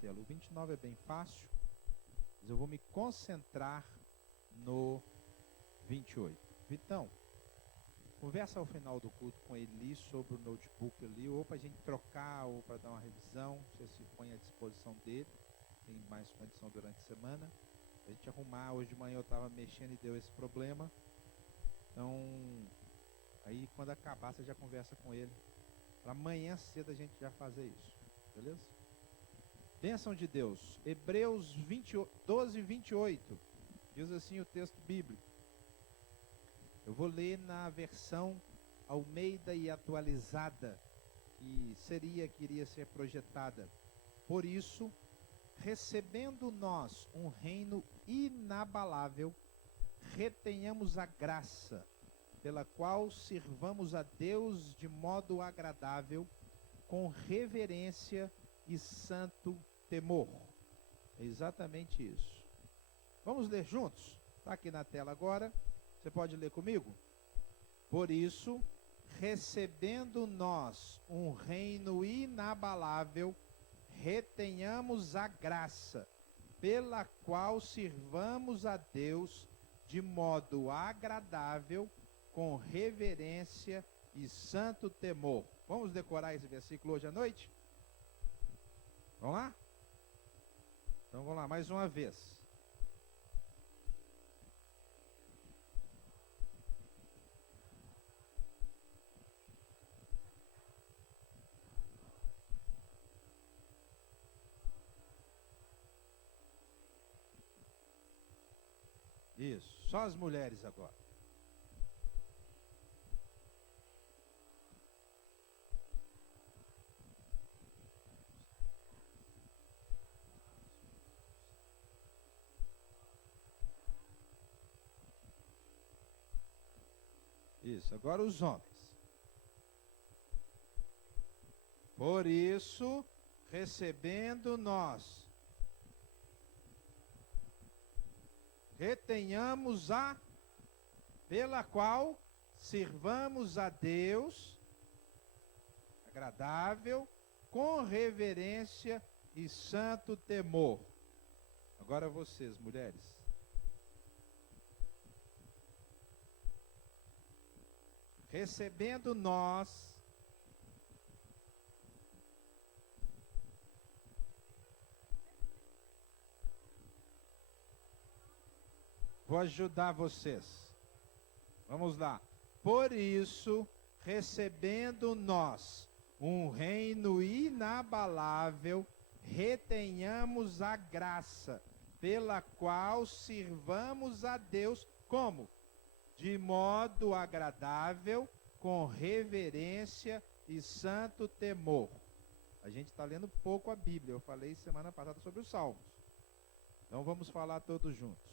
tela. O 29 é bem fácil, mas eu vou me concentrar no 28. Vitão, conversa ao final do culto com ele ali sobre o notebook ali, ou para a gente trocar, ou para dar uma revisão. Você se põe à disposição dele, tem mais condição durante a semana. A gente arrumar, hoje de manhã eu estava mexendo e deu esse problema. Então, aí quando acabar você já conversa com ele. Para amanhã cedo a gente já fazer isso, beleza? Bênção de Deus. Hebreus 12, 28. Diz assim o texto bíblico. Eu vou ler na versão Almeida e atualizada, que iria ser projetada. Por isso, recebendo nós um reino inabalável, retenhamos a graça, pela qual sirvamos a Deus de modo agradável, com reverência e santo temor. É exatamente isso. Vamos ler juntos? Está aqui na tela agora. Você pode ler comigo? Por isso, recebendo nós um reino inabalável, retenhamos a graça, pela qual sirvamos a Deus de modo agradável, com reverência e santo temor. Vamos decorar esse versículo hoje à noite? Vamos lá? Então vamos lá, mais uma vez. Isso, só as mulheres agora. Isso, agora os homens. Por isso, recebendo nós, retenhamos a, pela qual sirvamos a Deus, agradável, com reverência e santo temor. Agora vocês, mulheres. Recebendo nós, vou ajudar vocês. Vamos lá. Por isso, recebendo nós um reino inabalável, retenhamos a graça, pela qual sirvamos a Deus como? De modo agradável, com reverência e santo temor. A gente está lendo pouco a Bíblia. Eu falei semana passada sobre os Salmos. Então vamos falar todos juntos.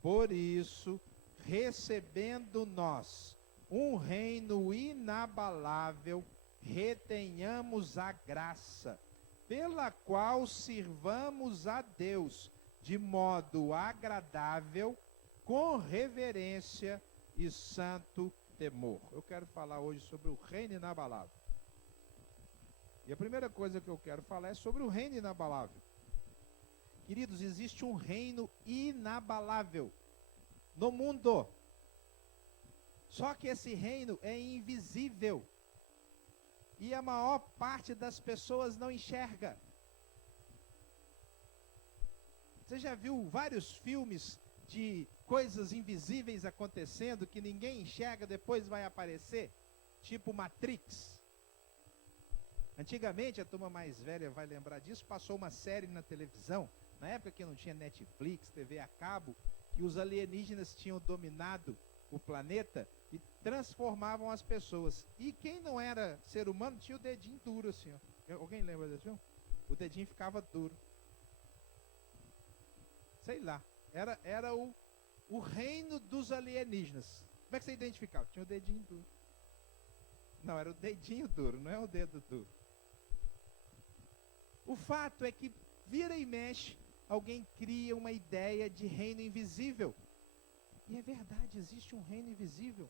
Por isso, recebendo nós um reino inabalável, retenhamos a graça, pela qual sirvamos a Deus de modo agradável, com reverência e santo temor. Eu quero falar hoje sobre o reino inabalável. E a primeira coisa que eu quero falar é sobre o reino inabalável. Queridos, existe um reino inabalável no mundo. Só que esse reino é invisível. E a maior parte das pessoas não enxerga. Você já viu vários filmes de coisas invisíveis acontecendo que ninguém enxerga, depois vai aparecer? Tipo Matrix. Antigamente, a turma mais velha vai lembrar disso, passou uma série na televisão, na época que não tinha Netflix, TV a cabo, que os alienígenas tinham dominado o planeta e transformavam as pessoas. E quem não era ser humano tinha o dedinho duro assim, ó. Alguém lembra desse filme? O dedinho ficava duro. Sei lá. Era o reino dos alienígenas. Como é que você identificava? Tinha o dedinho duro. Não, era o dedinho duro, não é o dedo duro. O fato é que vira e mexe, alguém cria uma ideia de reino invisível. E é verdade, existe um reino invisível.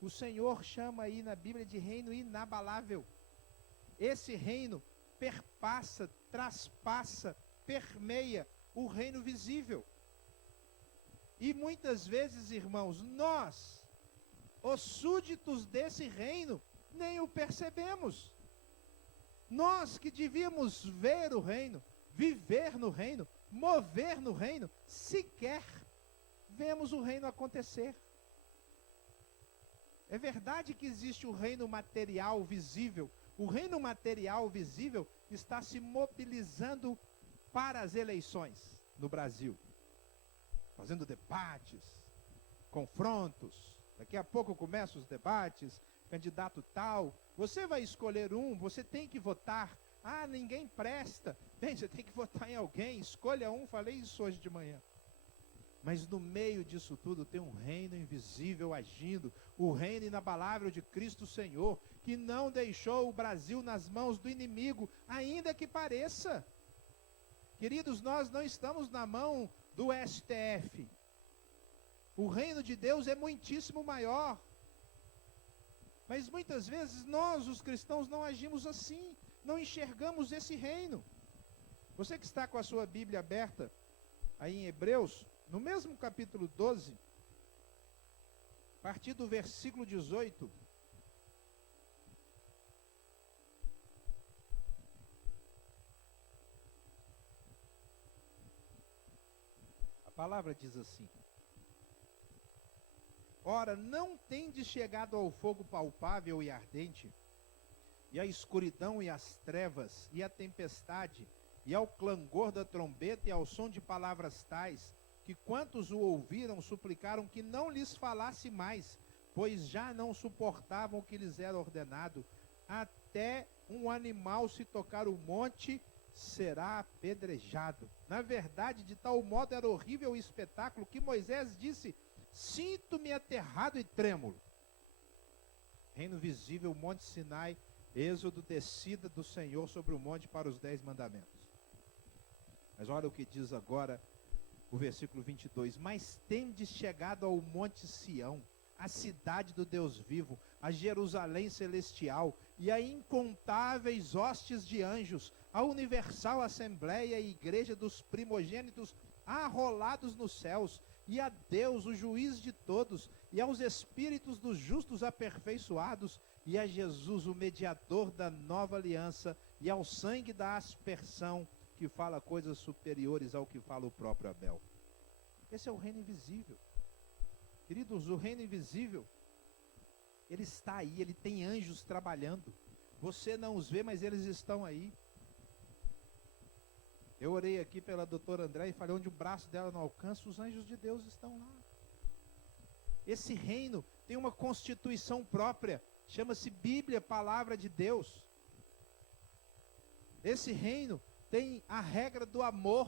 O Senhor chama aí na Bíblia de reino inabalável. Esse reino perpassa traspassa, permeia o reino visível. E muitas vezes, irmãos, nós, os súditos desse reino, nem o percebemos. Nós que devíamos ver o reino, viver no reino, mover no reino, sequer vemos o reino acontecer. É verdade que existe o reino material visível. O reino material visível está se mobilizando para as eleições no Brasil, fazendo debates, confrontos. Daqui a pouco começam os debates, candidato tal, você vai escolher um, você tem que votar. Ah, ninguém presta. Bem, você tem que votar em alguém, escolha um, falei isso hoje de manhã. Mas no meio disso tudo tem um reino invisível agindo, o reino inabalável de Cristo Senhor, que não deixou o Brasil nas mãos do inimigo, ainda que pareça. Queridos, nós não estamos na mão do STF. O reino de Deus é muitíssimo maior. Mas muitas vezes nós, os cristãos, não agimos assim, não enxergamos esse reino. Você que está com a sua Bíblia aberta, aí em Hebreus, no mesmo capítulo 12, a partir do versículo 18, a palavra diz assim: ora, não tendes chegado ao fogo palpável e ardente, e à escuridão e às trevas, e à tempestade, e ao clangor da trombeta, e ao som de palavras tais, que quantos o ouviram suplicaram que não lhes falasse mais, pois já não suportavam o que lhes era ordenado. Até um animal se tocar o monte, será apedrejado. Na verdade, de tal modo era horrível o espetáculo, que Moisés disse: sinto-me aterrado e trêmulo. Reino visível, Monte Sinai, Êxodo, descida do Senhor sobre o monte para os 10 mandamentos. Mas olha o que diz agora o versículo 22. Mas tendes chegado ao monte Sião, a cidade do Deus vivo, a Jerusalém celestial, e a incontáveis hostes de anjos, a universal assembleia e igreja dos primogênitos arrolados nos céus, e a Deus, o juiz de todos, e aos espíritos dos justos aperfeiçoados, e a Jesus, o mediador da nova aliança, e ao sangue da aspersão, que fala coisas superiores ao que fala o próprio Abel. Esse é o reino invisível. Queridos, o reino invisível, ele está aí, ele tem anjos trabalhando. Você não os vê, mas eles estão aí. Eu orei aqui pela doutora André e falei: onde o braço dela não alcança, os anjos de Deus estão lá. Esse reino tem uma constituição própria, chama-se Bíblia, Palavra de Deus. Esse reino tem a regra do amor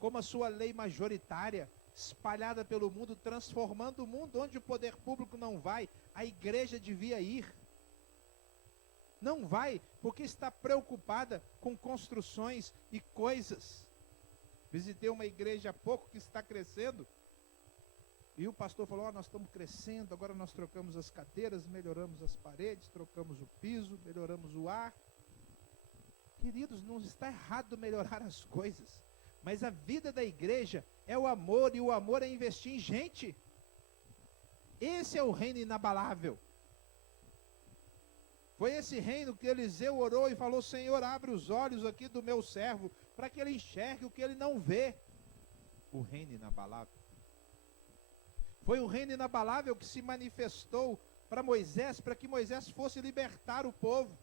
como a sua lei majoritária, espalhada pelo mundo, transformando o mundo. Onde o poder público não vai, a igreja devia ir. Não vai, porque está preocupada com construções e coisas. Visitei uma igreja há pouco que está crescendo, e o pastor falou: nós estamos crescendo, agora nós trocamos as cadeiras, melhoramos as paredes, trocamos o piso, melhoramos o ar. Queridos, não está errado melhorar as coisas, mas a vida da igreja é o amor, e o amor é investir em gente. Esse é o reino inabalável. Foi esse reino que Eliseu orou e falou: Senhor, abre os olhos aqui do meu servo, para que ele enxergue o que ele não vê. O reino inabalável. Foi o reino inabalável que se manifestou para Moisés, para que Moisés fosse libertar o povo.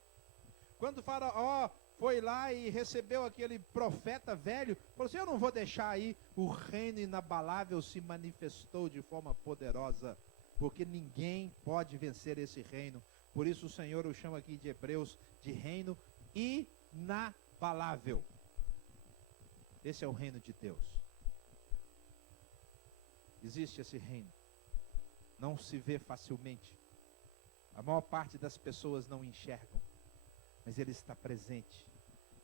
Quando Faraó foi lá e recebeu aquele profeta velho, falou assim: eu não vou deixar aí. O reino inabalável se manifestou de forma poderosa, porque ninguém pode vencer esse reino. Por isso o Senhor o chama aqui de Hebreus de reino inabalável. Esse é o reino de Deus. Existe esse reino. Não se vê facilmente. A maior parte das pessoas não enxergam, mas ele está presente.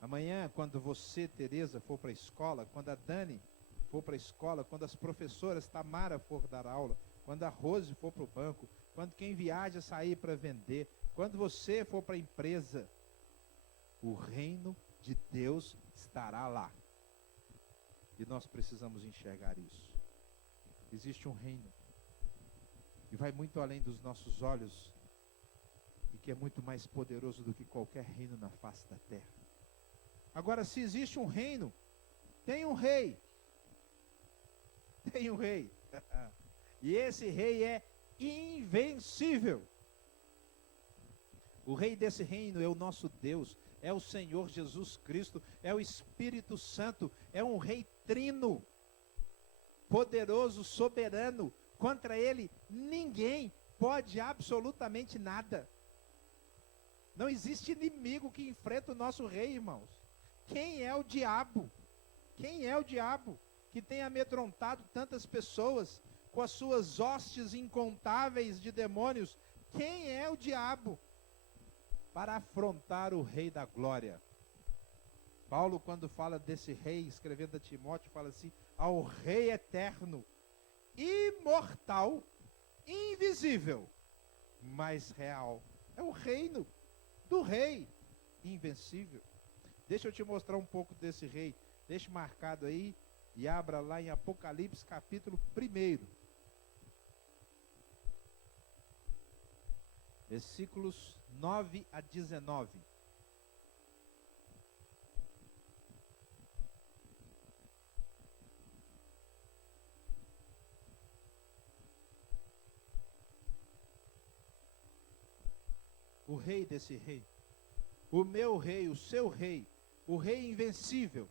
Amanhã, quando você, Tereza, for para a escola, quando a Dani for para a escola, quando as professoras Tamara for dar aula, quando a Rose for para o banco, quando quem viaja sair para vender, quando você for para a empresa, o reino de Deus estará lá. E nós precisamos enxergar isso. Existe um reino que vai muito além dos nossos olhos e que é muito mais poderoso do que qualquer reino na face da terra. Agora, se existe um reino, tem um rei. Tem um rei. E esse rei é invencível. O rei desse reino é o nosso Deus, é o Senhor Jesus Cristo, é o Espírito Santo, é um rei trino, poderoso, soberano. Contra ele, ninguém pode absolutamente nada. Não existe inimigo que enfrenta o nosso rei, irmãos. Quem é o diabo? Quem é o diabo que tem amedrontado tantas pessoas com as suas hostes incontáveis de demônios? Quem é o diabo para afrontar o rei da glória? Paulo, quando fala desse rei, escrevendo a Timóteo, fala assim: ao rei eterno, imortal, invisível, mas real. É o reino do rei invencível. Deixa eu te mostrar um pouco desse rei. Deixa marcado aí e abra lá em Apocalipse capítulo 1. Versículos 9 a 19. O rei desse rei, o meu rei, o seu rei, o rei invencível.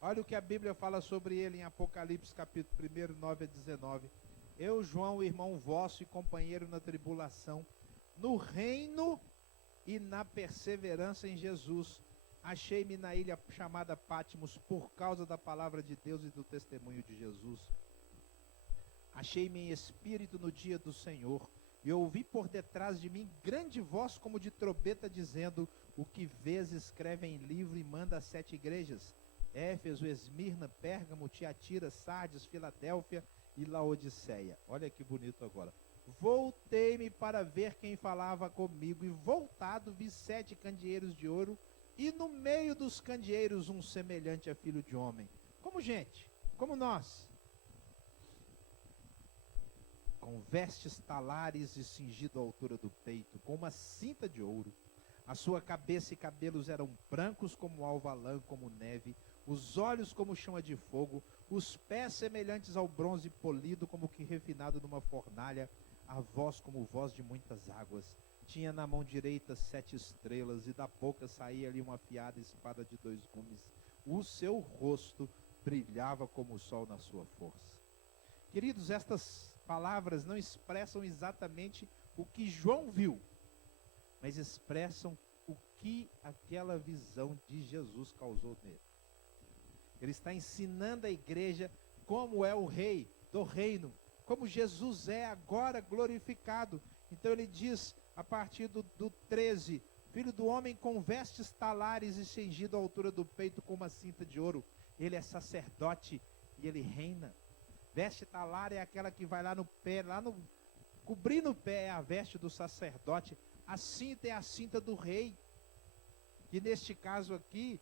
Olha o que a Bíblia fala sobre ele em Apocalipse capítulo 1, 9 a 19. Eu, João, irmão vosso e companheiro na tribulação, no reino e na perseverança em Jesus, achei-me na ilha chamada Patmos por causa da palavra de Deus e do testemunho de Jesus. Achei-me em espírito no dia do Senhor, e ouvi por detrás de mim grande voz como de trombeta, dizendo: o que vês, escreve em livro e manda às 7 igrejas: Éfeso, Esmirna, Pérgamo, Tiatira, Sardes, Filadélfia e Laodiceia. Olha que bonito agora. Voltei-me para ver quem falava comigo, e voltado vi 7 candeeiros de ouro, e no meio dos candeeiros um semelhante a filho de homem, como gente, como nós, com vestes talares e cingido à altura do peito, com uma cinta de ouro. A sua cabeça e cabelos eram brancos como alva-lã, como neve, os olhos como chama de fogo, os pés semelhantes ao bronze polido, como que refinado numa fornalha, a voz como voz de muitas águas. Tinha na mão direita 7 estrelas, e da boca saía-lhe uma afiada espada de 2 gumes. O seu rosto brilhava como o sol na sua força. Queridos, estas palavras não expressam exatamente o que João viu, mas expressam o que aquela visão de Jesus causou nele. Ele está ensinando a igreja como é o rei do reino, como Jesus é agora glorificado. Então ele diz, a partir do 13, filho do homem com vestes talares e cingido à altura do peito com uma cinta de ouro. Ele é sacerdote e ele reina. Veste talar é aquela que vai lá no pé, cobrindo o pé é a veste do sacerdote. A cinta é a cinta do rei, que neste caso aqui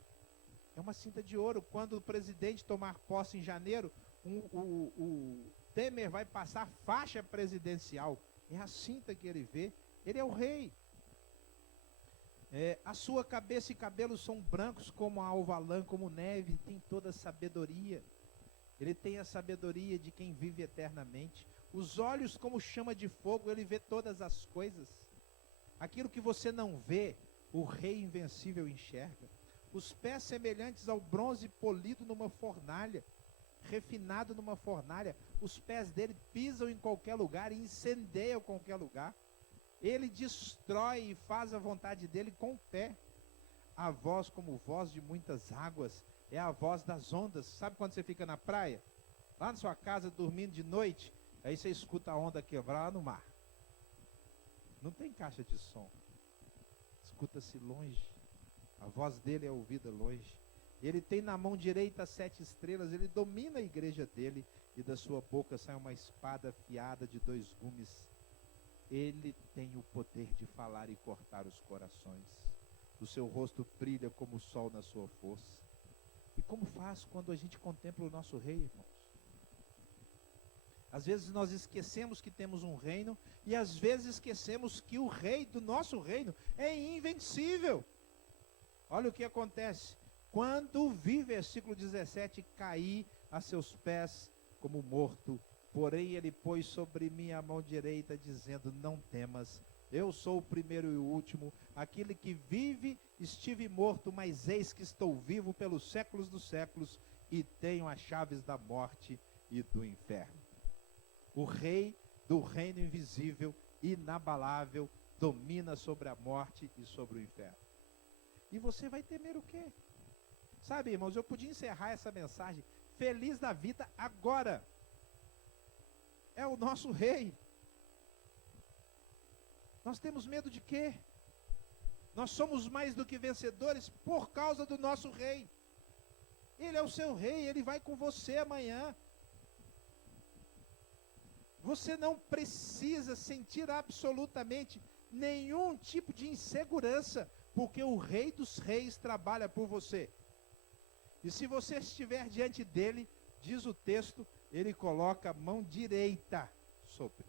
é uma cinta de ouro. Quando o presidente tomar posse em janeiro, o Temer vai passar faixa presidencial. É a cinta que ele vê. Ele é o rei. A sua cabeça e cabelos são brancos como a alva-lã, como neve. Tem toda a sabedoria. Ele tem a sabedoria de quem vive eternamente. Os olhos como chama de fogo, ele vê todas as coisas. Aquilo que você não vê, o rei invencível enxerga. Os pés semelhantes ao bronze polido numa fornalha, refinado numa fornalha. Os pés dele pisam em qualquer lugar e incendeiam qualquer lugar. Ele destrói e faz a vontade dele com o pé. A voz como voz de muitas águas, é a voz das ondas. Sabe quando você fica na praia? Lá na sua casa, dormindo de noite, aí você escuta a onda quebrar lá no mar. Não tem caixa de som. Escuta-se longe. A voz dele é ouvida longe. Ele tem na mão direita 7 estrelas. Ele domina a igreja dele. E da sua boca sai uma espada afiada de 2 gumes. Ele tem o poder de falar e cortar os corações. o seu rosto brilha como o sol na sua força. E como faz quando a gente contempla o nosso rei, irmãos? Às vezes nós esquecemos que temos um reino, e às vezes esquecemos que o rei do nosso reino é invencível. Olha o que acontece. Quando vi, versículo 17, caí a seus pés como morto, porém ele pôs sobre mim a mão direita, dizendo: não temas, eu sou o primeiro e o último, aquele que vive. Estive morto, mas eis que estou vivo pelos séculos dos séculos, e tenho as chaves da morte e do inferno. O rei do reino invisível, inabalável, domina sobre a morte e sobre o inferno. E você vai temer o quê? Sabe, irmãos, eu podia encerrar essa mensagem feliz da vida agora. É o nosso rei. Nós temos medo de quê? Nós somos mais do que vencedores por causa do nosso rei. Ele é o seu rei, ele vai com você amanhã. Você não precisa sentir absolutamente nenhum tipo de insegurança, porque o Rei dos Reis trabalha por você. E se você estiver diante dele, diz o texto, ele coloca a mão direita sobre.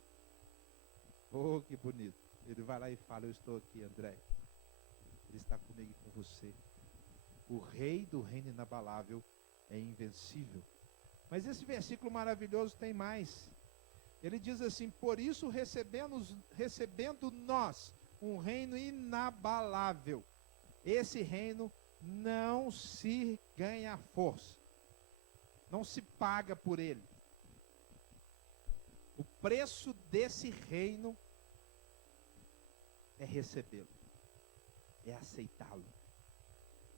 Oh, que bonito. Ele vai lá e fala: eu estou aqui, André. Ele está comigo e com você. O Rei do reino inabalável é invencível. Mas esse versículo maravilhoso tem mais. Ele diz assim: por isso recebendo nós um reino inabalável. Esse reino não se ganha à força, não se paga por ele. O preço desse reino é recebê-lo, é aceitá-lo,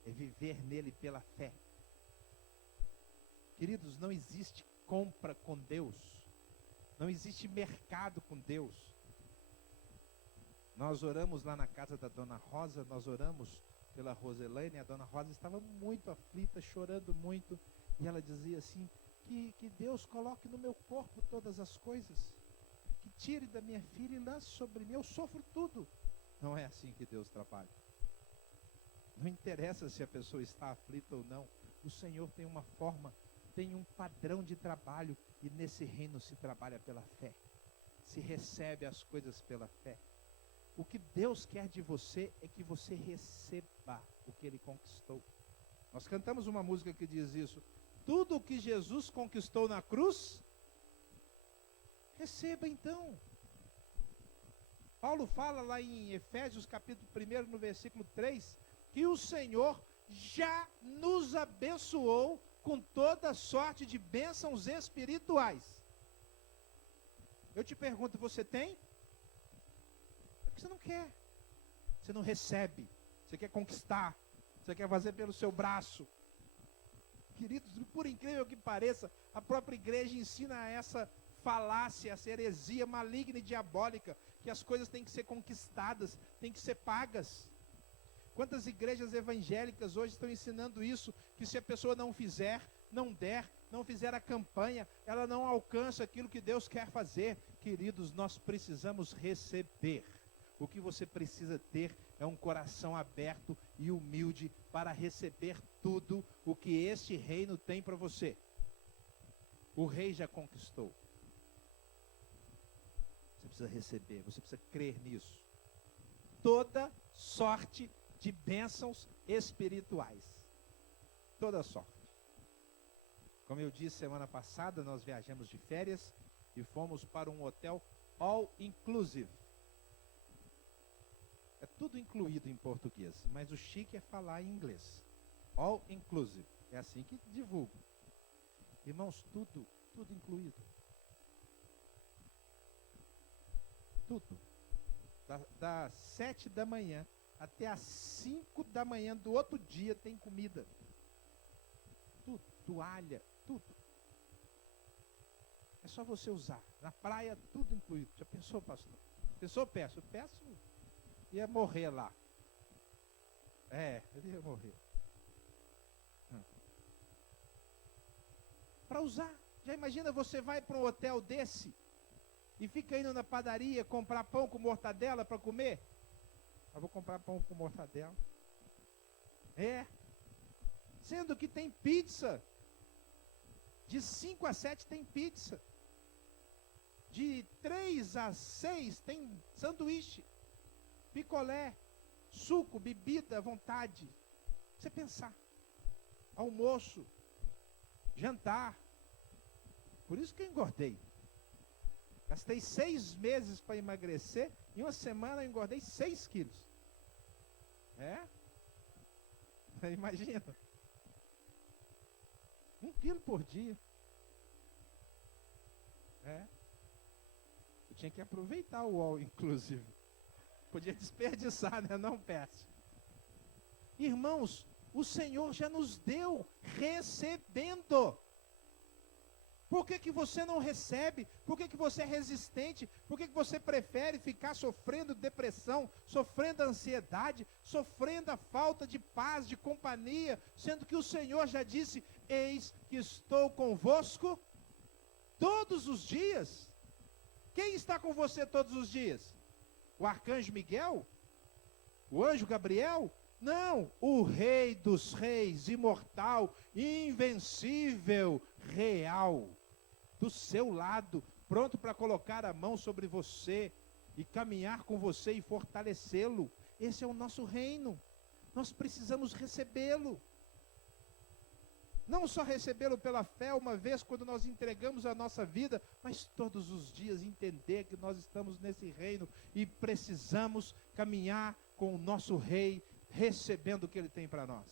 é viver nele pela fé. Queridos, não existe compra com Deus. Não existe mercado com Deus. Nós oramos lá na casa da Dona Rosa, nós oramos pela Roselaine, a Dona Rosa estava muito aflita, chorando muito, e ela dizia assim, que Deus coloque no meu corpo todas as coisas, que tire da minha filha e lance sobre mim, eu sofro tudo. Não é assim que Deus trabalha. Não interessa se a pessoa está aflita ou não, o Senhor tem uma forma, tem um padrão de trabalho, e nesse reino se trabalha pela fé, se recebe as coisas pela fé. O que Deus quer de você é que você receba o que Ele conquistou. Nós cantamos uma música que diz isso: tudo o que Jesus conquistou na cruz, receba então. Paulo fala lá em Efésios capítulo 1, no versículo 3, que o Senhor já nos abençoou com toda sorte de bênçãos espirituais. Eu te pergunto, você tem? É porque você não quer. Você não recebe. Você quer conquistar. Você quer fazer pelo seu braço. Queridos, por incrível que pareça, a própria igreja ensina essa falácia, essa heresia maligna e diabólica, que as coisas têm que ser conquistadas, têm que ser pagas. Quantas igrejas evangélicas hoje estão ensinando isso, que se a pessoa não fizer, não der, não fizer a campanha, ela não alcança aquilo que Deus quer fazer. Queridos, nós precisamos receber. O que você precisa ter é um coração aberto e humilde para receber tudo o que este reino tem para você. O rei já conquistou. Você precisa receber, você precisa crer nisso. Toda sorte de bênçãos espirituais. Toda sorte. Como eu disse semana passada, nós viajamos de férias e fomos para um hotel all inclusive. É tudo incluído em português, mas o chique é falar em inglês. All inclusive. É assim que divulgo. Irmãos, tudo incluído. Tudo. Das 7 da manhã até às 5 da manhã do outro dia tem comida. Tudo, toalha, tudo. É só você usar. Na praia, tudo incluído. Já pensou, pastor? Pensou, peço? Eu peço, ia morrer lá. Ele ia morrer. Para usar. Já imagina, você vai para um hotel desse e fica indo na padaria comprar pão com mortadela para comer? Eu vou comprar pão com mortadela. Sendo que tem pizza. De 5 a 7 tem pizza. De 3 a 6 tem sanduíche, picolé, suco, bebida à vontade. Você pensar. Almoço, jantar. Por isso que eu engordei. Gastei 6 meses para emagrecer. Em uma semana eu engordei 6 quilos. Imagina. 1 quilo por dia. Eu tinha que aproveitar o all inclusive. Podia desperdiçar, né? Não peço. Irmãos, o Senhor já nos deu recebendo. Por que você não recebe? Por que você é resistente? Por que você prefere ficar sofrendo depressão, sofrendo ansiedade, sofrendo a falta de paz, de companhia, sendo que o Senhor já disse, eis que estou convosco todos os dias? Quem está com você todos os dias? O arcanjo Miguel? O anjo Gabriel? Não, o Rei dos Reis, imortal, invencível, real, do seu lado, pronto para colocar a mão sobre você e caminhar com você e fortalecê-lo. Esse é o nosso reino. Nós precisamos recebê-lo. Não só recebê-lo pela fé uma vez quando nós entregamos a nossa vida, mas todos os dias entender que nós estamos nesse reino e precisamos caminhar com o nosso Rei, recebendo o que Ele tem para nós.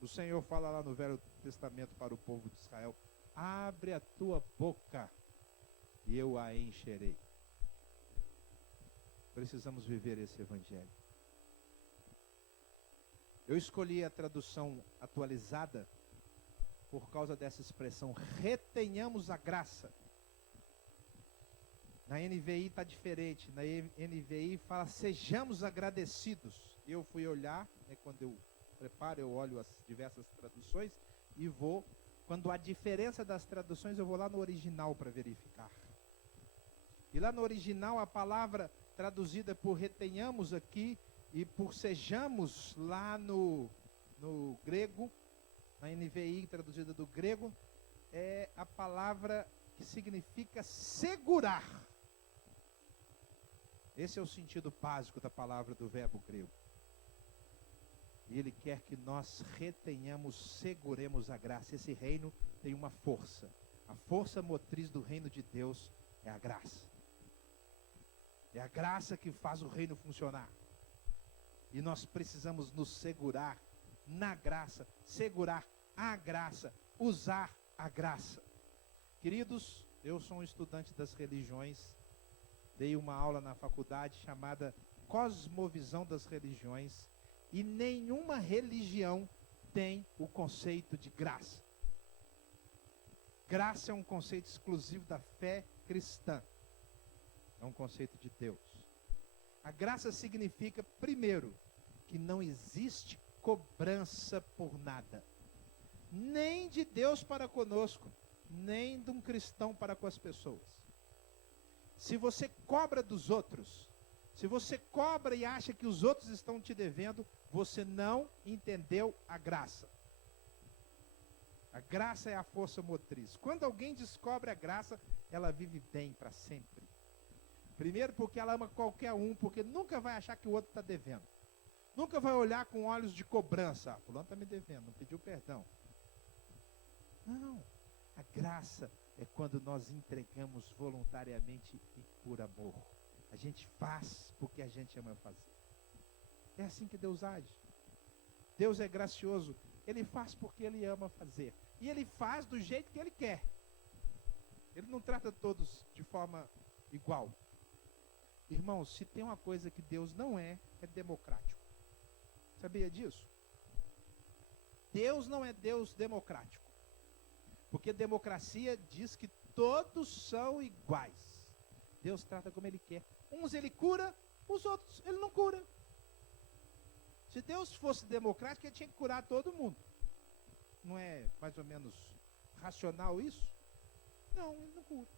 O Senhor fala lá no Velho Testamento para o povo de Israel, abre a tua boca e eu a encherei. Precisamos viver esse evangelho. Eu escolhi a tradução atualizada por causa dessa expressão, retenhamos a graça. Na NVI está diferente, na NVI fala, sejamos agradecidos. Eu fui olhar, quando eu preparo, eu olho as diversas traduções e vou, quando há diferença das traduções, eu vou lá no original para verificar. E lá no original, a palavra traduzida por retenhamos aqui e por sejamos lá no grego, na NVI traduzida do grego, é a palavra que significa segurar. Esse é o sentido básico da palavra do verbo grego. E Ele quer que nós retenhamos, seguremos a graça. Esse reino tem uma força. A força motriz do reino de Deus é a graça. É a graça que faz o reino funcionar. E nós precisamos nos segurar na graça, segurar a graça, usar a graça. Queridos, eu sou um estudante das religiões, dei uma aula na faculdade chamada Cosmovisão das Religiões, e nenhuma religião tem o conceito de graça. Graça é um conceito exclusivo da fé cristã. É um conceito de Deus. A graça significa, primeiro, que não existe cobrança por nada. Nem de Deus para conosco, nem de um cristão para com as pessoas. Se você cobra dos outros, se você cobra e acha que os outros estão te devendo, você não entendeu a graça. A graça é a força motriz. Quando alguém descobre a graça, ela vive bem para sempre. Primeiro porque ela ama qualquer um, porque nunca vai achar que o outro está devendo. Nunca vai olhar com olhos de cobrança. Ah, fulano está me devendo, não pediu perdão. Não, a graça é quando nós entregamos voluntariamente e por amor. A gente faz porque a gente ama fazer. É assim que Deus age. Deus é gracioso. Ele faz porque Ele ama fazer. E Ele faz do jeito que Ele quer. Ele não trata todos de forma igual. Irmãos, se tem uma coisa que Deus não é democrático. Sabia disso? Deus não é Deus democrático. Porque democracia diz que todos são iguais. Deus trata como Ele quer. Uns Ele cura, os outros Ele não cura. Se Deus fosse democrático, Ele tinha que curar todo mundo. Não é mais ou menos racional isso? Não, Ele não cura.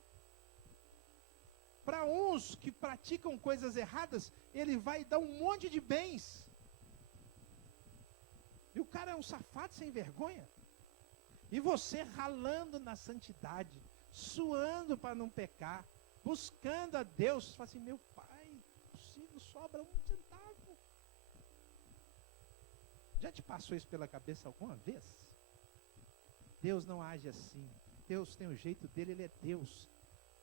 Para uns que praticam coisas erradas, Ele vai dar um monte de bens. E o cara é um safado sem vergonha. E você ralando na santidade, suando para não pecar, buscando a Deus, fala assim, meu pai, possível, sobra 1 centavo. Já te passou isso pela cabeça alguma vez? Deus não age assim. Deus tem o jeito dele, ele é Deus.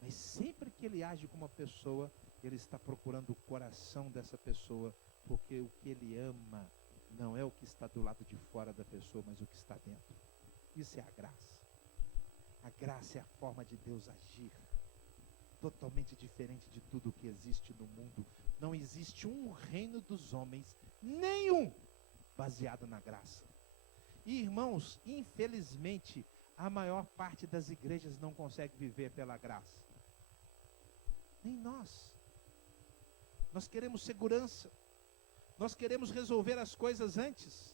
Mas sempre que ele age com uma pessoa, ele está procurando o coração dessa pessoa, porque o que ele ama não é o que está do lado de fora da pessoa, mas o que está dentro. Isso é a graça. A graça é a forma de Deus agir, totalmente diferente de tudo que existe no mundo. Não existe um reino dos homens, nenhum, baseado na graça. E irmãos, infelizmente, a maior parte das igrejas não consegue viver pela graça. Nem nós. Nós queremos segurança. Nós queremos resolver as coisas antes.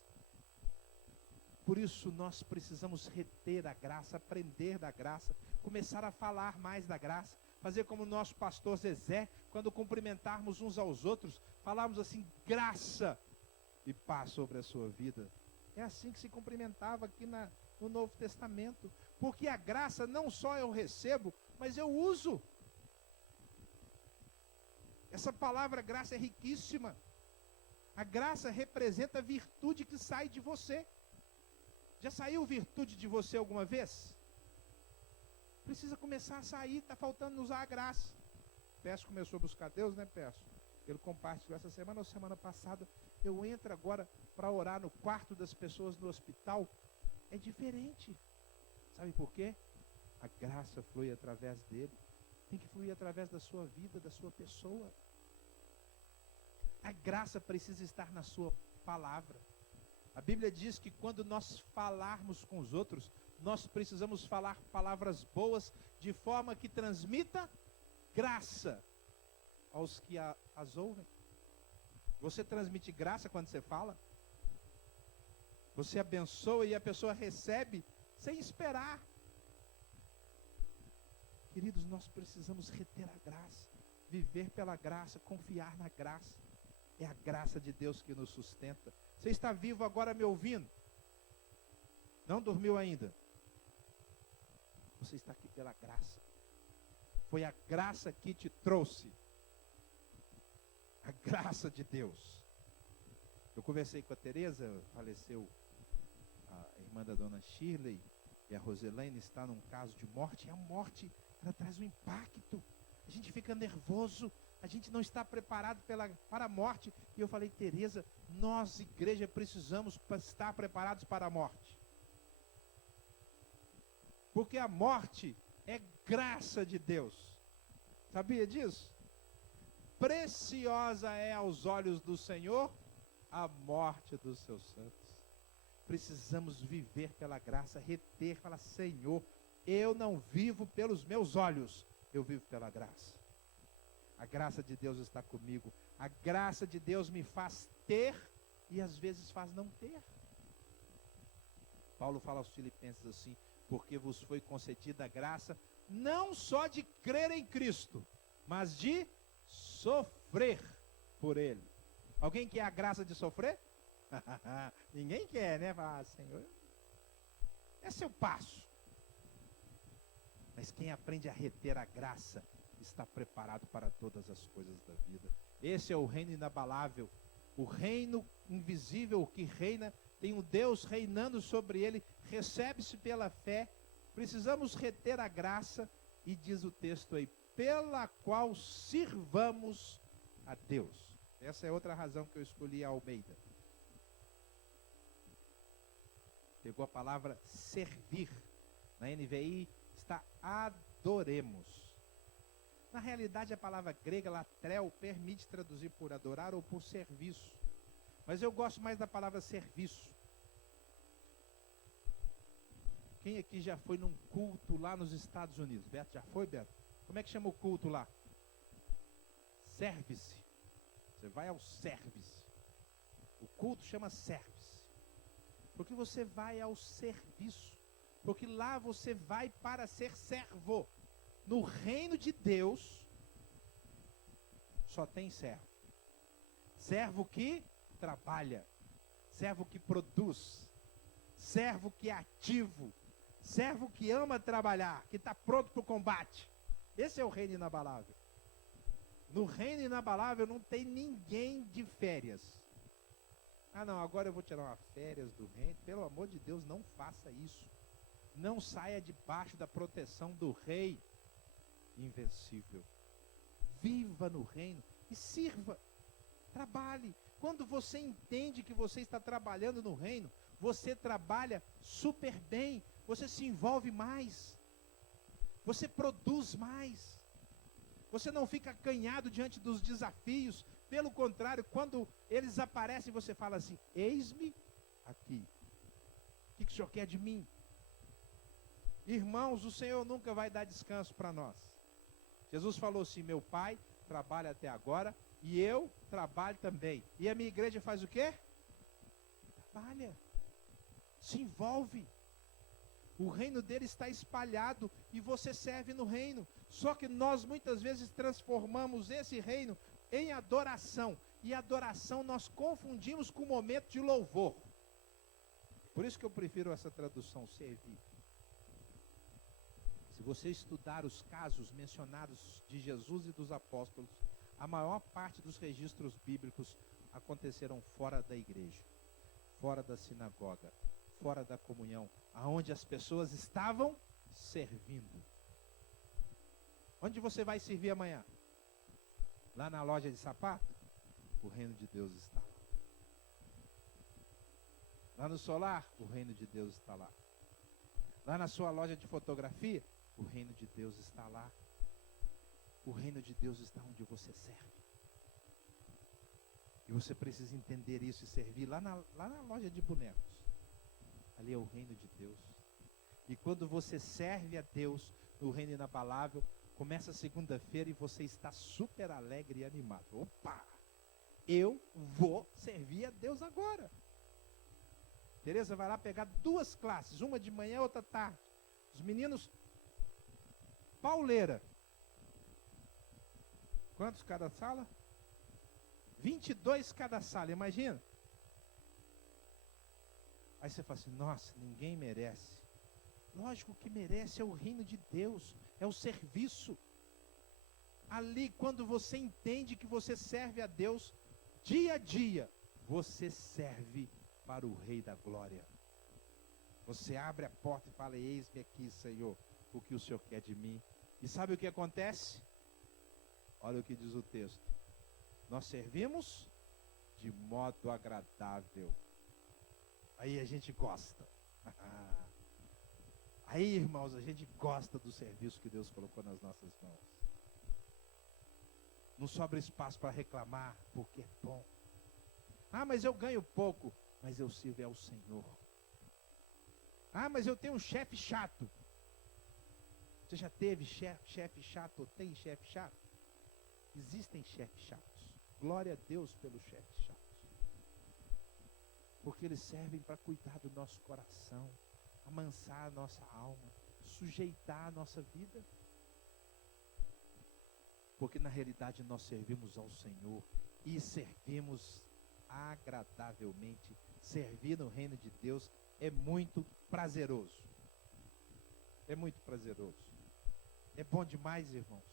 Por isso nós precisamos reter a graça, aprender da graça, começar a falar mais da graça, fazer como o nosso pastor Zezé, quando cumprimentarmos uns aos outros, falarmos assim, graça e paz sobre a sua vida. É assim que se cumprimentava aqui no Novo Testamento. Porque a graça não só eu recebo, mas eu uso. Essa palavra graça é riquíssima. A graça representa a virtude que sai de você. Já saiu virtude de você alguma vez? Precisa começar a sair, está faltando usar a graça. Peço começou a buscar Deus, né, Peço? Ele compartilhou essa semana ou semana passada. Eu entro agora para orar no quarto das pessoas no hospital. É diferente. Sabe por quê? A graça flui através dele. Tem que fluir através da sua vida, da sua pessoa. A graça precisa estar na sua palavra. A Bíblia diz que quando nós falarmos com os outros, nós precisamos falar palavras boas, de forma que transmita graça aos que as ouvem. Você transmite graça quando você fala? Você abençoa e a pessoa recebe sem esperar. Queridos, nós precisamos reter a graça, viver pela graça, confiar na graça. É a graça de Deus que nos sustenta. Você está vivo agora me ouvindo? Não dormiu ainda? Você está aqui pela graça. Foi a graça que te trouxe. A graça de Deus. Eu conversei com a Tereza, faleceu a irmã da dona Shirley, e a Roselaine está num caso de morte, e a morte, ela traz um impacto. A gente fica nervoso, a gente não está preparado para a morte. E eu falei, Tereza, nós, igreja, precisamos estar preparados para a morte. Porque a morte é graça de Deus. Sabia disso? Preciosa é aos olhos do Senhor a morte dos seus santos. Precisamos viver pela graça, reter, falar, Senhor, eu não vivo pelos meus olhos, eu vivo pela graça. A graça de Deus está comigo. A graça de Deus me faz ter e às vezes faz não ter. Paulo fala aos Filipenses assim, porque vos foi concedida a graça, não só de crer em Cristo, mas de sofrer por Ele. Alguém quer a graça de sofrer? Ninguém quer, né? Ah, Senhor, esse é o passo. Mas quem aprende a reter a graça, está preparado para todas as coisas da vida. Esse é o reino inabalável, o reino invisível que reina, tem um Deus reinando sobre ele, recebe-se pela fé. Precisamos reter a graça, e diz o texto aí, pela qual sirvamos a Deus. Essa é outra razão que eu escolhi a Almeida. Pegou a palavra servir. Na NVI está adoremos. Na realidade, a palavra grega, latreu, permite traduzir por adorar ou por serviço. Mas eu gosto mais da palavra serviço. Quem aqui já foi num culto lá nos Estados Unidos? Beto, já foi, Beto? Como é que chama o culto lá? Service. Você vai ao service. O culto chama service. Porque você vai ao serviço. Porque lá você vai para ser servo. No reino de Deus, só tem servo. Servo que trabalha. servo que produz, servo que é ativo, servo que ama trabalhar, que está pronto para o combate. Esse é o reino inabalável. No reino inabalável não tem ninguém de férias. Ah não, agora eu vou tirar uma férias do reino. Pelo amor de Deus, não faça isso. Não saia debaixo da proteção do rei invencível. Viva no reino e sirva. Trabalhe. Quando você entende que você está trabalhando no reino, você trabalha super bem. Você se envolve mais. Você produz mais. Você não fica acanhado diante dos desafios. Pelo contrário, quando eles aparecem, você fala assim: eis-me aqui. O que o Senhor quer de mim? Irmãos, o Senhor nunca vai dar descanso para nós. Jesus falou assim: meu Pai trabalha até agora e eu trabalho também. E a minha igreja faz o quê? Trabalha. Se envolve. O reino dele está espalhado e você serve no reino. Só que nós muitas vezes transformamos esse reino em adoração. E adoração nós confundimos com o momento de louvor. Por isso que eu prefiro essa tradução, servir. Se você estudar os casos mencionados de Jesus e dos apóstolos, a maior parte dos registros bíblicos aconteceram fora da igreja, fora da sinagoga, fora da comunhão, aonde as pessoas estavam servindo. Onde você vai servir amanhã? Lá na loja de sapato? O reino de Deus está lá. Lá no solar? O reino de Deus está lá. Lá na sua loja de fotografia? O reino de Deus está lá. O reino de Deus está onde você serve. E você precisa entender isso e servir lá na loja de bonecos. Ali é o reino de Deus. E quando você serve a Deus no reino inabalável, começa a segunda-feira e você está super alegre e animado. Opa! Eu vou servir a Deus agora. Tereza vai lá pegar 2 classes, uma de manhã, outra tarde. Os meninos, pauleira. Quantos cada sala? 22 cada sala, imagina. Aí você fala assim: nossa, ninguém merece. Lógico que merece, é o reino de Deus, é o serviço. Ali, quando você entende que você serve a Deus, dia a dia, você serve para o Rei da Glória. Você abre a porta e fala: eis-me aqui, Senhor, o que o Senhor quer de mim. E sabe o que acontece? Olha o que diz o texto. Nós servimos de modo agradável. Aí a gente gosta. Aí, irmãos, a gente gosta do serviço que Deus colocou nas nossas mãos. Não sobra espaço para reclamar, porque é bom. Ah, mas eu ganho pouco, mas eu sirvo ao Senhor. Ah, mas eu tenho um chefe chato. Você já teve chefe chato ou tem chefe chato? Existem chefes chatos. Glória a Deus pelos chefes chatos. Porque eles servem para cuidar do nosso coração, amansar a nossa alma, sujeitar a nossa vida. Porque na realidade nós servimos ao Senhor e servimos agradavelmente. Servir no reino de Deus é muito prazeroso. É muito prazeroso. É bom demais, irmãos.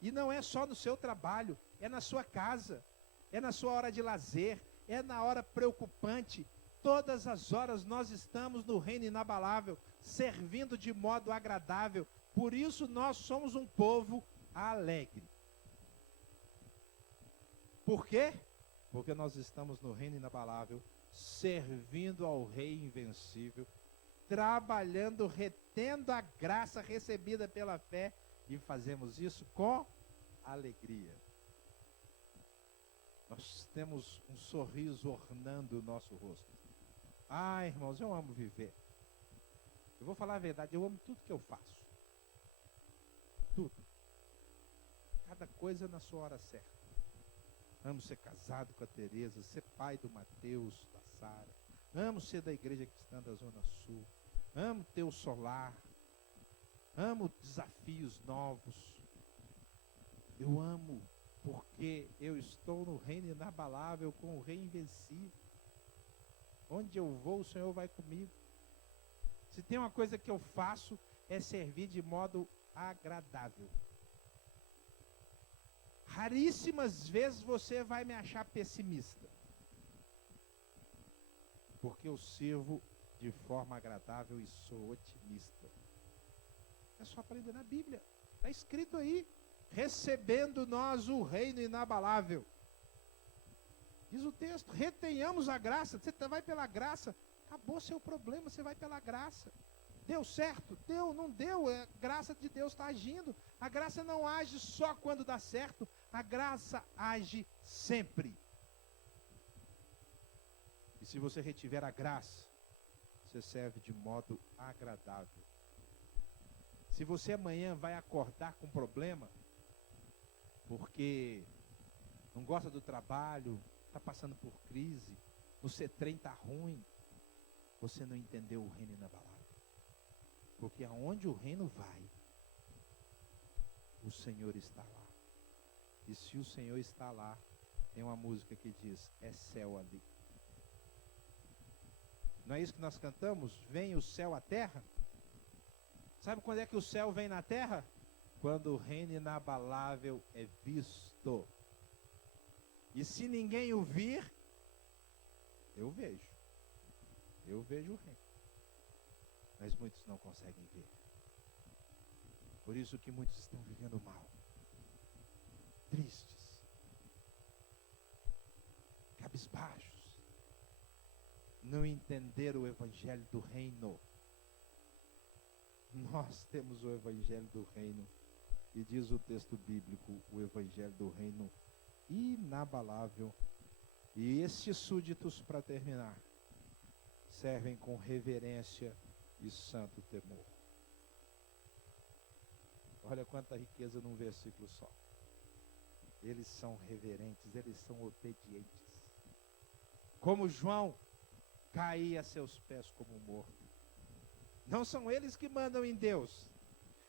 E não é só no seu trabalho, é na sua casa, é na sua hora de lazer, é na hora preocupante. Todas as horas nós estamos no reino inabalável, servindo de modo agradável. Por isso nós somos um povo alegre. Por quê? Porque nós estamos no reino inabalável, servindo ao Rei invencível, trabalhando, retendo a graça recebida pela fé, e fazemos isso com alegria. Nós temos um sorriso ornando o nosso rosto. Ah, irmãos, eu amo viver. Eu vou falar a verdade, eu amo tudo que eu faço. Tudo. Cada coisa na sua hora certa. Amo ser casado com a Tereza, ser pai do Mateus, da Sara. Amo ser da igreja cristã da Zona Sul. Amo ter o solar. Amo desafios novos. Eu amo porque eu estou no reino inabalável com o Rei invencível. Onde eu vou, o Senhor vai comigo. Se tem uma coisa que eu faço, é servir de modo agradável. Raríssimas vezes você vai me achar pessimista. Porque eu sirvo de forma agradável e sou otimista. É só aprender na Bíblia. Está escrito aí. Recebendo nós o reino inabalável. Diz o texto, retenhamos a graça. Você vai pela graça, acabou seu problema, você vai pela graça. Deu certo? Deu, não deu, a graça de Deus está agindo. A graça não age só quando dá certo, a graça age sempre. E se você retiver a graça, você serve de modo agradável. Se você amanhã vai acordar com problema, porque não gosta do trabalho, está passando por crise, o seu trem está ruim, você não entendeu o reino inabalável. Porque aonde o reino vai, o Senhor está lá. E se o Senhor está lá, tem uma música que diz, é céu ali. Não é isso que nós cantamos? Vem o céu à terra? Sabe quando é que o céu vem na terra? Quando o reino inabalável é visto. E se ninguém o vir, eu vejo. Eu vejo o reino. Mas muitos não conseguem ver. Por isso que muitos estão vivendo mal. Tristes. Cabisbaixos. Não entenderam o evangelho do reino. Nós temos o evangelho do reino. E diz o texto bíblico, o evangelho do reino inabalável. E estes súditos, para terminar, servem com reverência e santo temor. Olha quanta riqueza num versículo só. Eles são reverentes, eles são obedientes. Como João caía a seus pés como morto. Não são eles que mandam em Deus.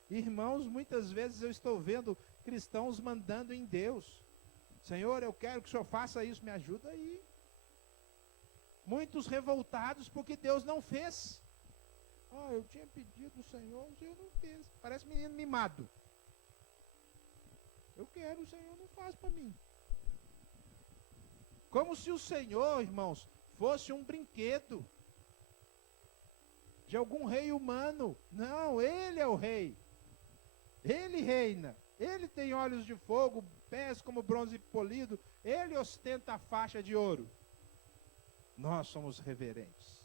Irmãos, muitas vezes eu estou vendo cristãos mandando em Deus. Senhor, eu quero que o Senhor faça isso, me ajuda aí. Muitos revoltados porque Deus não fez. Eu tinha pedido ao Senhor, o Senhor não fez. Parece menino mimado. Eu quero, o Senhor não faz para mim. Como se o Senhor, irmãos, fosse um brinquedo de algum rei humano. Não, Ele é o rei. Ele reina. Ele tem olhos de fogo, pés como bronze polido. Ele ostenta a faixa de ouro. Nós somos reverentes.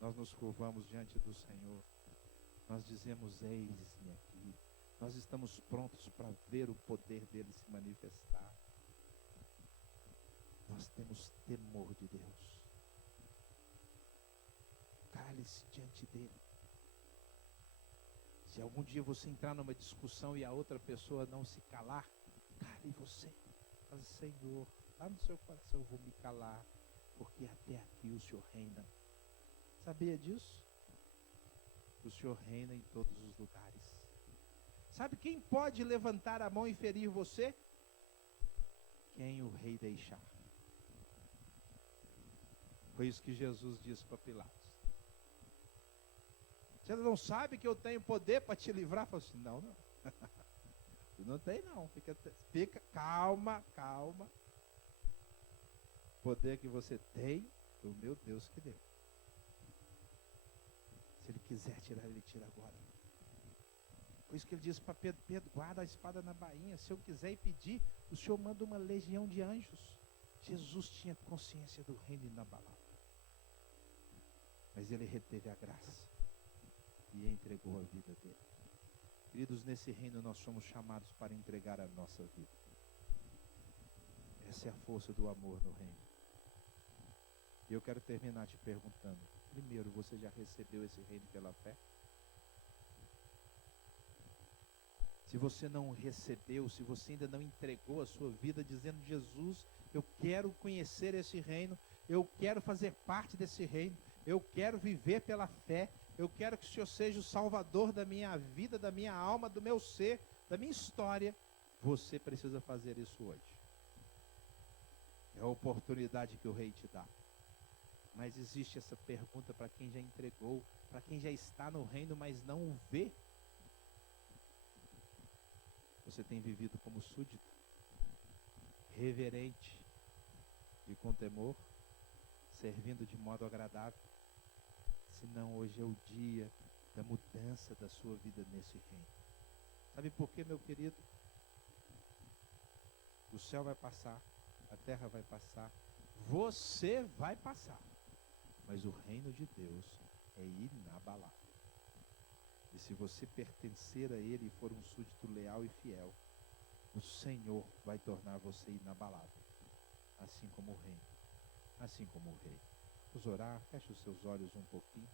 Nós nos curvamos diante do Senhor. Nós dizemos, eis-me aqui. Nós estamos prontos para ver o poder dele se manifestar. Nós temos temor de Deus. Cale-se diante dele. Se algum dia você entrar numa discussão e a outra pessoa não se calar, cale você. Fala, Senhor, lá no seu coração eu vou me calar, porque até aqui o Senhor reina. Sabia disso? O Senhor reina em todos os lugares. Sabe quem pode levantar a mão e ferir você? Quem o rei deixar. Foi isso que Jesus disse para Pilatos. Você não sabe que eu tenho poder para te livrar? Falei assim, não. Tu não tem não. Fica calma. O poder que você tem, o meu Deus que deu. Se ele quiser tirar, ele tira agora. Por isso que ele disse para Pedro, guarda a espada na bainha. Se eu quiser ir pedir, o Senhor manda uma legião de anjos. Jesus tinha consciência do reino inabalável. Mas ele reteve a graça e entregou a vida dele. Queridos, nesse reino nós somos chamados para entregar a nossa vida. Essa é a força do amor no reino. E eu quero terminar te perguntando, primeiro, você já recebeu esse reino pela fé? Se você não recebeu, se você ainda não entregou a sua vida dizendo, Jesus, eu quero conhecer esse reino, eu quero fazer parte desse reino, eu quero viver pela fé, eu quero que o Senhor seja o salvador da minha vida, da minha alma, do meu ser, da minha história. Você precisa fazer isso hoje. É a oportunidade que o rei te dá. Mas existe essa pergunta para quem já entregou, para quem já está no reino, mas não o vê. Você tem vivido como súdito, reverente e com temor, servindo de modo agradável? Senão hoje é o dia da mudança da sua vida nesse reino. Sabe por quê, meu querido? O céu vai passar, a terra vai passar, você vai passar, mas o reino de Deus é inabalável. E se você pertencer a Ele e for um súdito leal e fiel, o Senhor vai tornar você inabalável, assim como o reino, assim como o rei. Vamos orar, feche os seus olhos um pouquinho.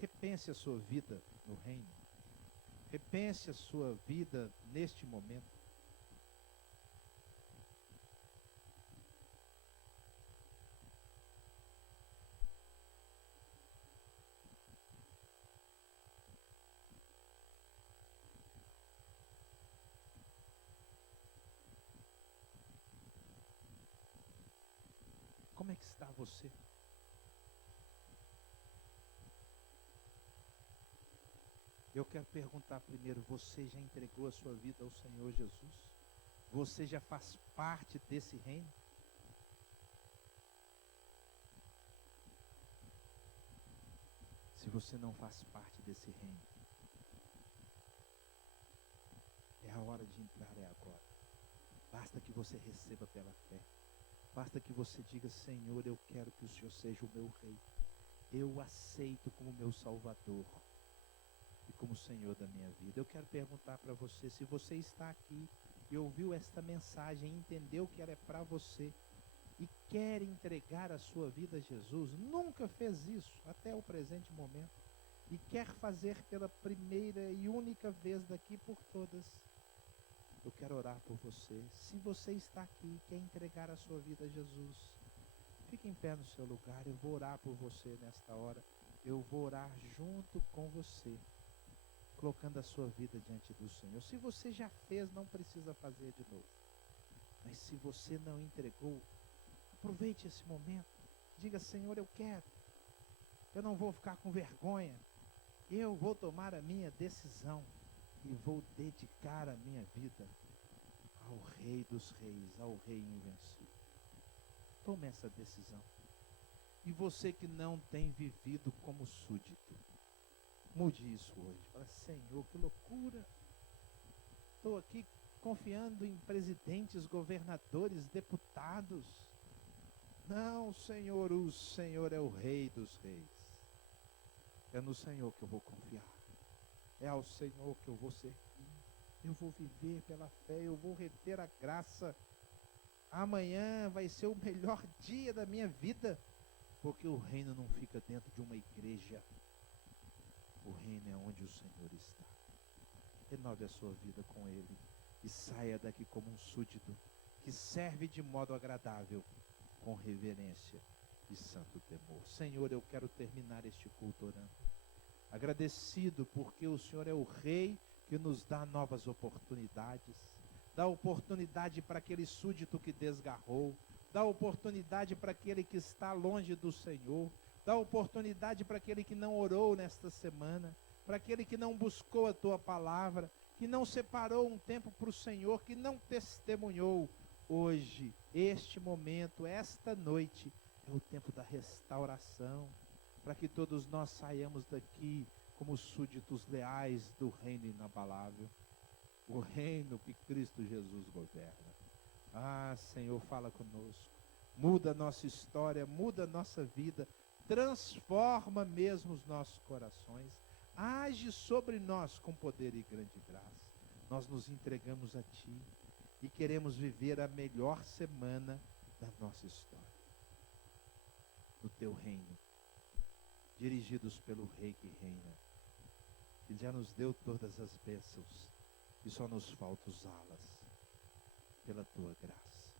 Repense a sua vida no reino. Repense a sua vida neste momento. Como é que está você? Eu quero perguntar primeiro, você já entregou a sua vida ao Senhor Jesus? Você já faz parte desse reino? Se você não faz parte desse reino, é a hora de entrar, é agora. Basta que você receba pela fé. Basta que você diga, Senhor, eu quero que o Senhor seja o meu rei. Eu aceito como meu Salvador e como Senhor da minha vida. Eu quero perguntar para você, se você está aqui e ouviu esta mensagem, entendeu que ela é para você e quer entregar a sua vida a Jesus, nunca fez isso até o presente momento e quer fazer pela primeira e única vez daqui por todas, eu quero orar por você. Se você está aqui e quer entregar a sua vida a Jesus, fique em pé no seu lugar. Eu vou orar por você nesta hora. Eu vou orar junto com você, colocando a sua vida diante do Senhor. Se você já fez, não precisa fazer de novo. Mas se você não entregou, aproveite esse momento. Diga, Senhor, eu quero. Eu não vou ficar com vergonha. Eu vou tomar a minha decisão e vou dedicar a minha vida ao Rei dos Reis, ao Rei invencível. Tome essa decisão. E você que não tem vivido como súdito, mude isso hoje. Fala, Senhor, que loucura. Estou aqui confiando em presidentes, governadores, deputados. Não, Senhor, o Senhor é o Rei dos Reis. É no Senhor que eu vou confiar. É ao Senhor que eu vou servir. Eu vou viver pela fé, eu vou reter a graça. Amanhã vai ser o melhor dia da minha vida, porque o reino não fica dentro de uma igreja. O reino é onde o Senhor está. Renove a sua vida com Ele e saia daqui como um súdito que serve de modo agradável, com reverência e santo temor. Senhor, eu quero terminar este culto orando, agradecido porque o Senhor é o Rei que nos dá novas oportunidades, dá oportunidade para aquele súdito que desgarrou, dá oportunidade para aquele que está longe do Senhor, dá oportunidade para aquele que não orou nesta semana, para aquele que não buscou a Tua palavra, que não separou um tempo para o Senhor, que não testemunhou. Hoje, este momento, esta noite, é o tempo da restauração, para que todos nós saiamos daqui como súditos leais do reino inabalável, o reino que Cristo Jesus governa. Ah, Senhor, fala conosco, muda a nossa história, muda a nossa vida, transforma mesmo os nossos corações, age sobre nós com poder e grande graça. Nós nos entregamos a Ti e queremos viver a melhor semana da nossa história, no Teu reino, dirigidos pelo Rei que reina, que já nos deu todas as bênçãos e só nos falta usá-las pela Tua graça.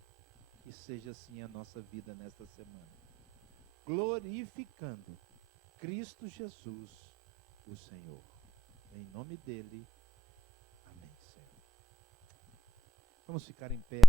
Que seja assim a nossa vida nesta semana, glorificando Cristo Jesus, o Senhor. Em nome dele, amém, Senhor. Vamos ficar em pé.